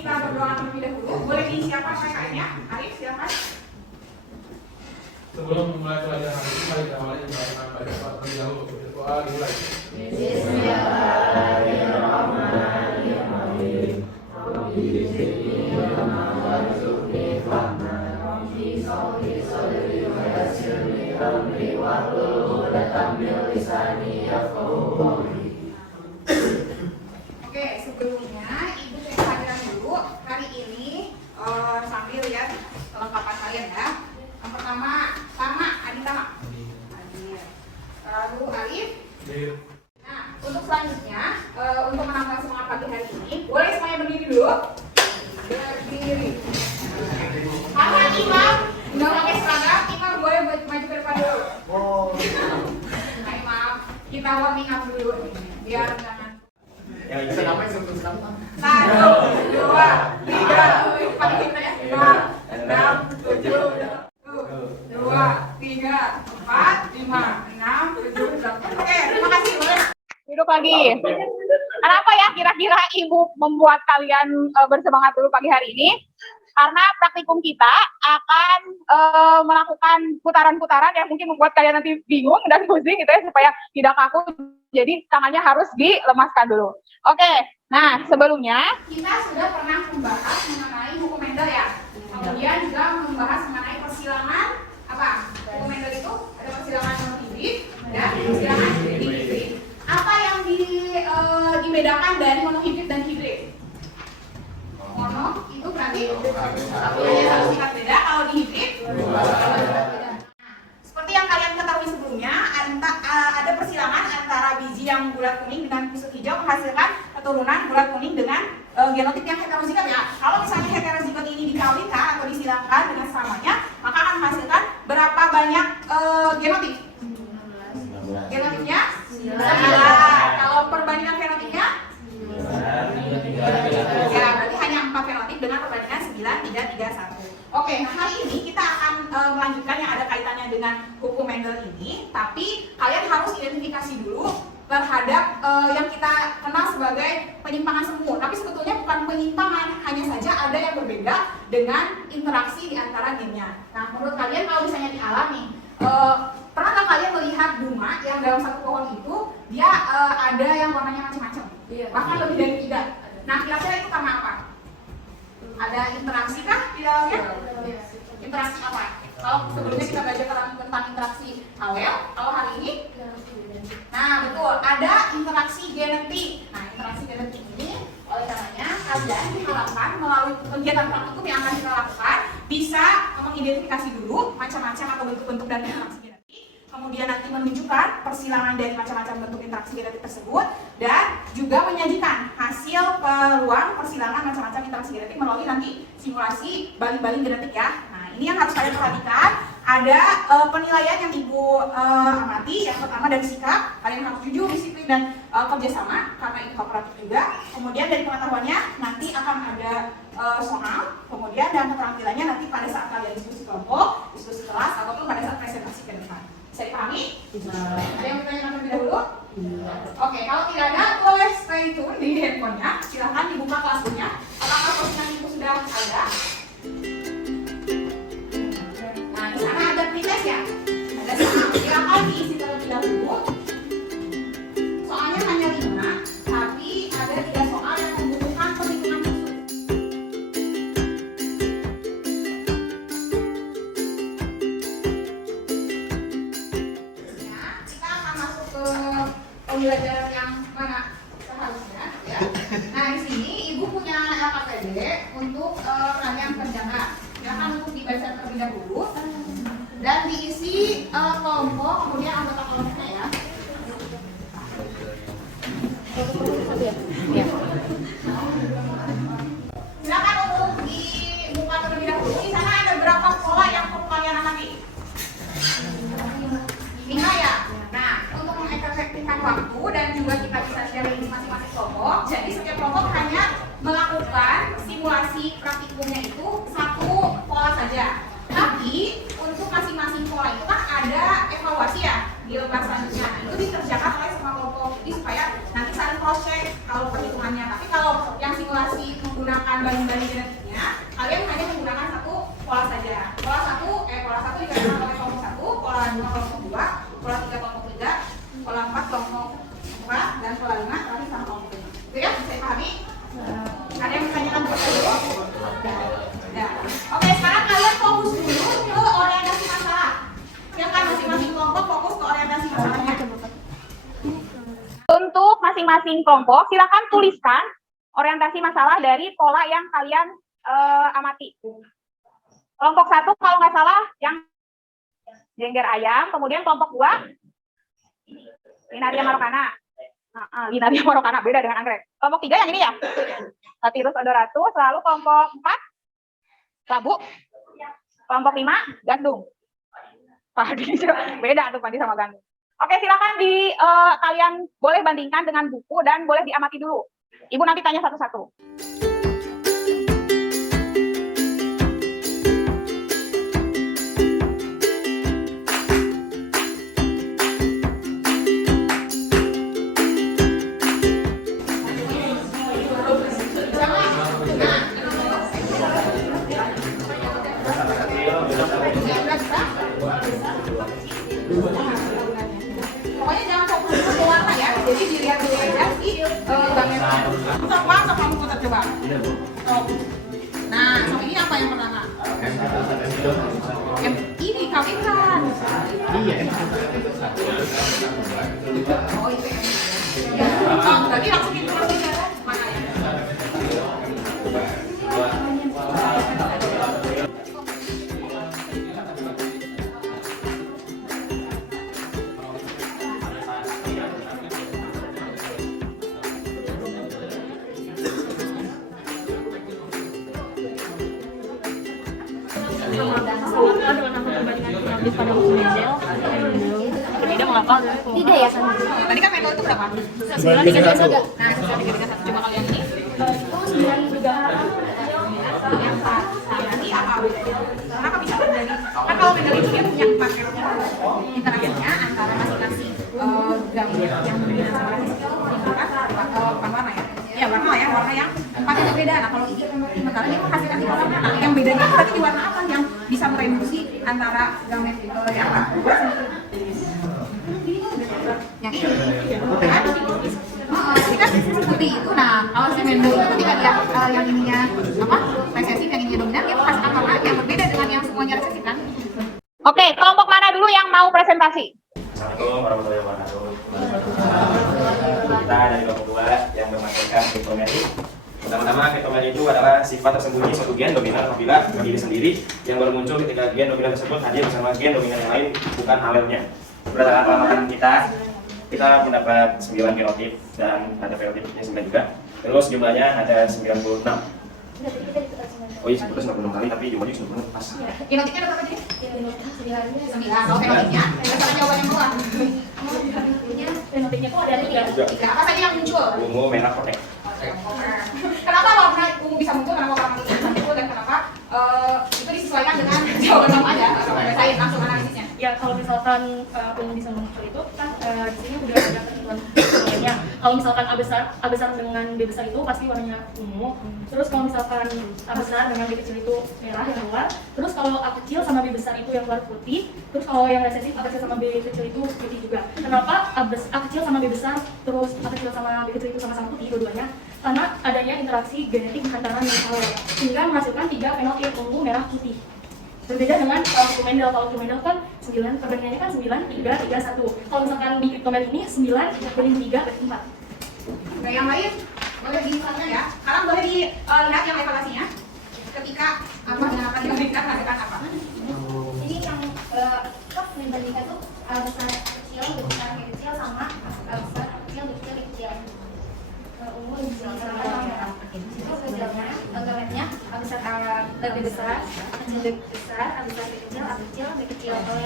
kita berdoa terlebih dahulu. Boleh disiapkan PKN-nya? Arif, silakan. Sebelum memulai pelajaran hari ini, mari kita awali dengan baca terlebih dahulu. Berdoa dimulai. Oke, sebelumnya Ibu cek kehadiran dulu. Hari ini sambil lihat kelengkapan kalian ya. Yang pertama, Tama, Adi Tama. Lalu Arif. Nah, untuk selanjutnya, untuk menambah semangat pagi hari ini, boleh semuanya berdiri dulu. Berdiri. Kakak Imam, nggak pakai seragam, Imam boleh maju ke depan dulu. Nah, Imam, kita warming up dulu, biar jangan. Ya, bisa ngapain sebelum sekarang? 1, 2, 3, 4, 6, 7, 2, 3, 4, 5, 6, 7, 8. Oke, terima kasih. Boleh duduk lagi. Kenapa ya kira-kira Ibu membuat kalian bersemangat dulu pagi hari ini? Karena praktikum kita akan melakukan putaran-putaran yang mungkin membuat kalian nanti bingung dan pusing gitu ya, supaya tidak kaku. Jadi tangannya harus dilemaskan dulu. Oke, nah sebelumnya kita sudah pernah membahas mengenai hukum Mendel ya. Kemudian juga membahas mengenai persilangan apa? Hukum Mendel itu ada persilangan monohibrid dan persilangan hibrid. Apa yang dibedakan dari monohibrid dan hibrid? Mono itu berarti hanya satu sifat beda, kalau di hibrid seperti yang kalian ketahui sebelumnya, ada persilangan antara biji yang bulat kuning dengan kusut hijau menghasilkan keturunan bulat kuning dengan genotip yang heterozigot ya. Kalau misalnya heterozigot ini dikawinkan atau disilangkan dengan sesamanya, maka akan menghasilkan berapa banyak genotip? Genotipnya 9. Kalau perbandingan fenotipnya? Ya, berarti hanya 4 fenotip dengan perbandingan 9, 3, 3, 1. Oke, nah hari ini kita akan melanjutkan yang ada kaitannya dengan hukum Mendel ini, tapi kalian harus identifikasi dulu terhadap yang kita kenal sebagai penyimpangan semu. Tapi sebetulnya bukan penyimpangan, hanya saja ada yang berbeda dengan interaksi di antara gennya. Nah, menurut kalian kalau misalnya di alam nih, pernah nggak kalian melihat bunga yang dalam satu pohon itu dia ada yang warnanya macam-macam, bahkan lebih dari 3. Nah, kira-kira itu karena apa? Ada interaksi kah di dalamnya? Interaksi apa? Kalau sebelumnya kita belajar tentang interaksi awel, kalau hari ini? Nah, betul, ada interaksi genetik. Nah, interaksi genetik ini oleh karenanya kalian diharapkan melalui kegiatan praktikum yang akan kita lakukan bisa mengidentifikasi dulu macam-macam atau bentuk-bentuk dari interaksi genetik. Kemudian nanti menunjukkan persilangan dari macam-macam bentuk interaksi genetik tersebut dan juga menyajikan hasil peluang persilangan macam-macam interaksi genetik melalui nanti simulasi baling-baling genetik ya. Nah, ini yang harus kalian perhatikan. Ada penilaian yang Ibu amati. Yang pertama dari sikap, kalian harus jujur, disiplin dan kerjasama karena itu kooperatif juga. Kemudian dari pengetahuannya nanti akan ada soal, kemudian dan keterampilannya nanti pada saat kalian diskusi kelompok, diskusi kelas ataupun pada saat presentasi ke depan. Bisa dipahami? Ada yang bertanya terlebih dahulu? Oke, kalau tidak ada boleh stay tune di handphonenya. Silahkan dibuka kelasnya. Apakah postingan Ibu sudah ada? Nah, di sana ada pretest ya? Ada soal. Silahkan diisi terlebih dahulu. Soalnya hanya 5, tapi ada 3 soal yang membutuhkan perhitungan khusus. Kita akan masuk ke pembelajaran yang mana seharusnya ya. Nah, di sini Ibu punya LKPD untuk penanian kerjaan. Silakan untuk dibaca terlebih dahulu dan diisi kelompok kemudian anggota kelompoknya ya. Silakan untuk dibuka terlebih dahulu. Di sana ada berapa pola yang perlu kalian amati? 5 ya. Nah, untuk mengefektifkan waktu dan juga kita bisa sharing di masing-masing kelompok. Jadi setiap kelompok hanya melakukan simulasi praktikumnya itu 1 pola saja. Tapi untuk masing-masing pola itu kan ada evaluasi ya di lembar selanjutnya. Itu dikerjakan oleh semua kelompok. Jadi supaya nanti saling cross check kalau perhitungannya. Tapi kalau yang simulasi menggunakan menggunakan banding-banding genetiknya, kalian hanya menggunakan satu pola saja. Pola satu dikatakan oleh kelompok 1, pola 2 kelompok 2, pola 3 kelompok 3, pola 4 kelompok 4, dan pola 5 terakhir sama kelompok 5. Itu ya, bisa dipahami? Ada yang bertanyakan buat saya dulu? Ya. Oke, sekarang kalian fokus dulu ke orientasi masalah. Silakan masing-masing kelompok fokus ke orientasi masalahnya. Untuk masing-masing kelompok, silakan tuliskan orientasi masalah dari pola yang kalian amati. Kelompok 1 kalau nggak salah yang jengger ayam, kemudian kelompok 2 Linaria marokana. Linaria marokana beda dengan anggrek. Kelompok 3 yang ini ya. Latirus odoratus, lalu kelompok 4 labu. Kelompok 5 gandum. Padi beda tuh padi sama gandum. Oke, silakan kalian boleh bandingkan dengan buku dan boleh diamati dulu. Ibu nanti tanya satu-satu. Pokoknya jangan fokus ke warna ya. Jadi dilihat dulu aja si gambarnya. Sok kamu putar coba. Nah, sok ini apa yang pertama? Yang ini kawinkan. Iya. Oh itu ya. Oh, berarti langsung itu mana ya? Tidak ya, Tadi kan mendel itu berapa? 9,3. Nah, 9,3 coba kalau yang ini. Yang 4. Nah, nanti apa? Kenapa bisa terjadi? Kan kalau mendel itu dia punya 4 interaksinya antara masing-masing gambar yang berbeda sama bukan warna ya? Ya warna lah ya, warna yang 4 itu beda. Nah kalau ini sementara ini menghasilkan tiga warna. Nah yang bedanya berarti di warna apa yang bisa mereduksi antara gamet yang apa? Yang ini. Jadi kan seperti itu. Nah kalau si Mendel itu ketika dia yang ininya apa resesif, yang ininya dominan, dia menghasilkan warna yang berbeda dengan yang semuanya resesif kan? Oke, kelompok mana dulu yang mau presentasi? Assalamualaikum warahmatullahi wabarakatuh. Kita dari kelompok 2 yang memakai ketomeri. Pertama-tama ketomeri itu adalah sifat tersembunyi suatu gen dominan apabila berdiri sendiri yang baru muncul ketika gen dominan tersebut hadir bersama gen dominan yang lain, bukan alelnya. Berdasarkan pengamatan kita mendapat 9 genotip dan ada fenotipnya 9 juga. Terus jumlahnya ada 96. Oh iya, sebetulnya 96 kali, tapi jumlahnya 96 pas. Genotipnya ada berapa jadi? 9. Kalau fenotipnya, berdasarkan jawaban yang keluar. Fenotipnya tuh ada 3. Apa saja yang muncul? Ungu, merah, kotek. Kenapa warna ungu bisa muncul, kenapa warna kuning bisa muncul, dan kenapa itu disesuaikan dengan jawaban kamu aja? Saya langsung analisisnya. Ya kalau misalkan ungu bisa muncul itu kan di sini udah ada ketentuan warnanya. Kalau misalkan A besar dengan B besar itu pasti warnanya ungu. Terus kalau misalkan A besar dengan B kecil itu merah yang keluar. Terus kalau A kecil sama B besar itu yang keluar putih. Terus kalau yang resesif A kecil sama B kecil itu putih juga. Kenapa A kecil sama B besar terus A kecil sama B kecil itu sama-sama putih dua-duanya? Karena adanya interaksi genetik antara nukleola sehingga menghasilkan 3 fenotip ungu, merah, putih. Berbeda dengan hukum Mendel. Kalau hukum Mendel kan 9, perbandingannya kan 9, 3, 3, 1. Kalau misalkan di kriptomer ini 9 banding 3 banding 4. Nah, yang lain boleh dilihatnya ya. Sekarang boleh dilihat yang evaluasinya. Ketika apa dengan apa dibandingkan menghasilkan apa? Jadi yang membandingkan tuh A besar A kecil, B besar B kecil sama A besar A kecil, B kecil B kecil. Ungu itu hasilnya gametnya A besar B besar, A kecil B besar, A besar B kecil, A kecil B kecil. Kalau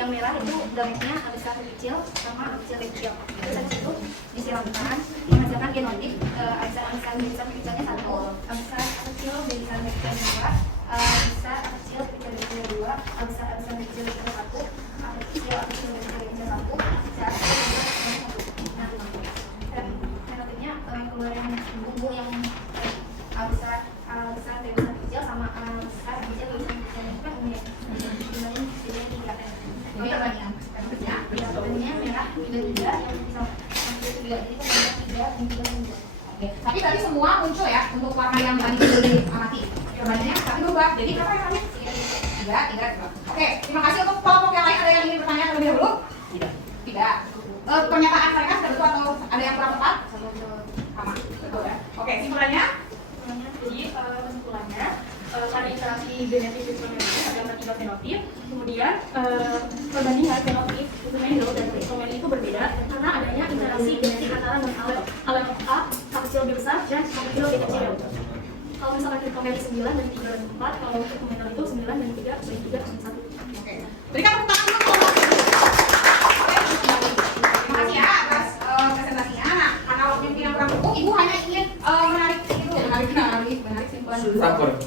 yang merah itu gametnya A besar B kecil sama A kecil B kecil. Terus habis itu disiramkan menghasilkan genotip A besar B besar B kecilnya 1, A besar A kecil B besar B kecil 2, A besar A kecil B kecil B kecil 2, A besar A besar B kecil B kecil 1, A kecil A kecil B kecil B kecil 1, A besar A kecil B kecil 1. Nah, fenotipnya keluar yang ungu yang A besar sama besar bisa kan ini dibanding sini 3 Ini perbandingan. Ya. perbandingannya merah juga yang bisa juga jadi perbandingan 3 dan 3. Oke, tapi tadi semua muncul ya untuk warna yang tadi diamati. Perbandingannya tapi berubah. Jadi berapa yang tadi? 3. Oke, terima kasih untuk kelompok yang lain. Ada yang ingin bertanya terlebih dahulu? Tidak. Pernyataan mereka sudah betul atau ada yang kurang tepat? Sama. Betul ya. Oke, simpulannya? Jadi kesimpulannya karena interaksi genetik fitomelia ada 3 fenotip, kemudian perbandingan fenotip fitomelia dan fitomelia itu berbeda karena adanya interaksi genetik antara non-alel A kecil B besar dan A kecil B kecil. Kalau misalkan fitomelia 9 dan 3 dan 4, kalau fitomelia itu 9 dan 3 dan 3 dan 1. Oke. Berikan tepuk tangan dulu kelompok. Terima kasih ya atas presentasinya. Nah, karena waktu yang kurang cukup, Ibu hanya ingin menarik simpulan dulu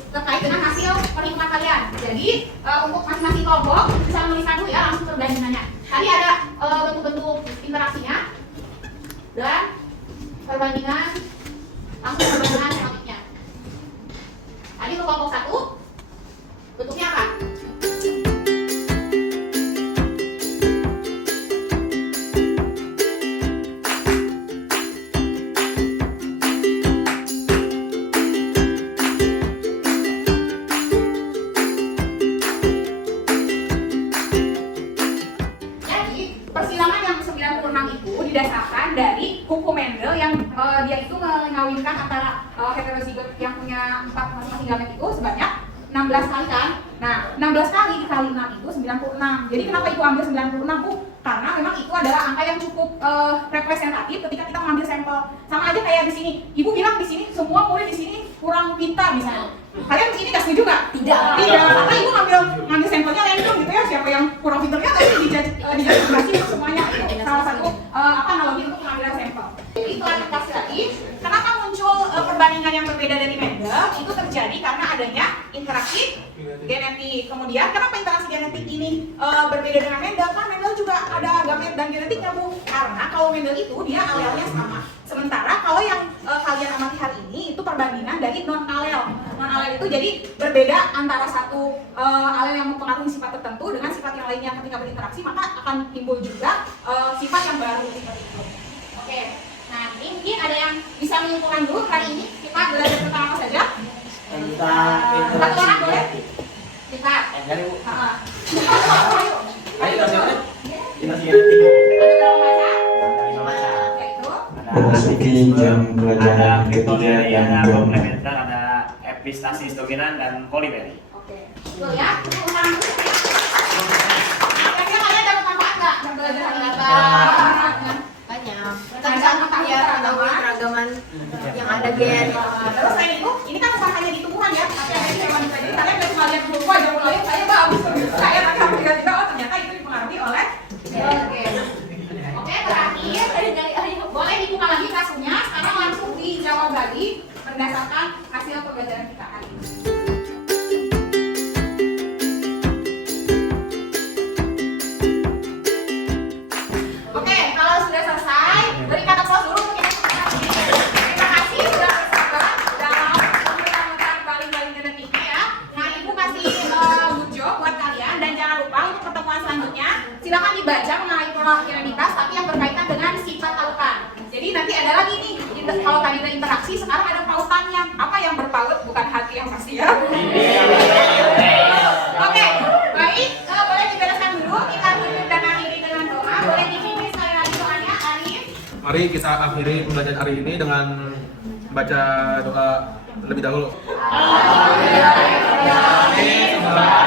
terkait dengan hasil perhitungan kalian. Jadi untuk masing-masing kelompok bisa menuliskan dulu ya langsung perbandingannya. Tadi ada bentuk-bentuk interaksinya dan perbandingan fenotipnya. Tadi untuk kelompok 1 bentuknya apa? Persilangan yang 96 itu didasarkan dari hukum Mendel yang dia itu mengawinkan antara heterozigot yang punya 4 masing-masing gamet itu sebanyak 16 kali kan. Nah, 16 kali dikali 6 itu 96. Jadi kenapa Ibu ambil 96, Bu? Karena memang itu adalah angka yang cukup representatif ketika kita mengambil sampel. Sama aja kayak di sini. Ibu bilang di sini semua murid di sini kurang pintar misalnya. Kalian ini nggak setuju nggak? Tidak. Karena Ibu ngambil sampelnya random gitu ya. Siapa yang kurang pintarnya tadi dijadikan untuk semuanya. Itu salah satu analogi untuk pengambilan sampel. Jadi klarifikasi lagi, kenapa muncul perbandingan yang berbeda dari Mendel? Itu terjadi karena adanya interaksi genetik. Kemudian kenapa interaksi genetik ini berbeda dengan Mendel? Kan Mendel juga ada gamet dan genetiknya, Bu. Karena kalau Mendel itu dia alelnya sama. Sementara kalau yang kalian amati hari ini itu perbandingan dari non-alel. Non-alel itu jadi berbeda antara satu alel yang mempengaruhi sifat tertentu dengan sifat yang lainnya. Ketika berinteraksi maka akan timbul juga sifat yang baru seperti itu. Oke. Nah, ini mungkin ada yang bisa menyimpulkan dulu hari ini kita belajar tentang apa saja? Satu orang boleh? Kita. Ayo, Ayo. kita tidur. Ada berapa baca? Yaitu Memasuki jam pelajaran ketiga dan ada keempat. komplementer, ada epistasis dominan dan polymeri. oke. Betul ya? Ulang dulu. Kira-kira kalian dapat manfaat nggak dari belajar hari ini? Banyak. Kita bisa ya tahu keragaman yang ada gen. Terus selain itu, ini kan bukan hanya di tumbuhan ya, tapi ada di hewan juga. Jadi kalian nggak cuma lihat buku aja, mulai saya bagus, saya pakai tiba-tiba, oh ternyata itu dipengaruhi oleh gen. Oke, terakhir, boleh dibuka lagi kasusnya, sekarang langsung dijawab lagi berdasarkan hasil pembelajaran kita hari ini. Oke, kalau sudah selesai, berikan aplaus dulu untuk yang terima kasih sudah bersabar dalam memutar-mutar baling-baling genetiknya ya. Nah, Ibu kasih good job buat kalian dan jangan lupa untuk pertemuan selanjutnya silakan dibaca mengenai pola genetika tapi yang berkaitan dengan sifat pautan. Jadi nanti ada lagi nih, kalau tadi ada interaksi, sekarang ada pautannya. Apa yang berpaut bukan hati yang pasti ya. Oke, baik, boleh dibereskan dulu. Kita tutup dan akhiri dengan doa. Boleh dipimpin sekali lagi doanya, Arif. Mari kita akhiri pembelajaran hari ini dengan baca doa lebih dahulu. Amin.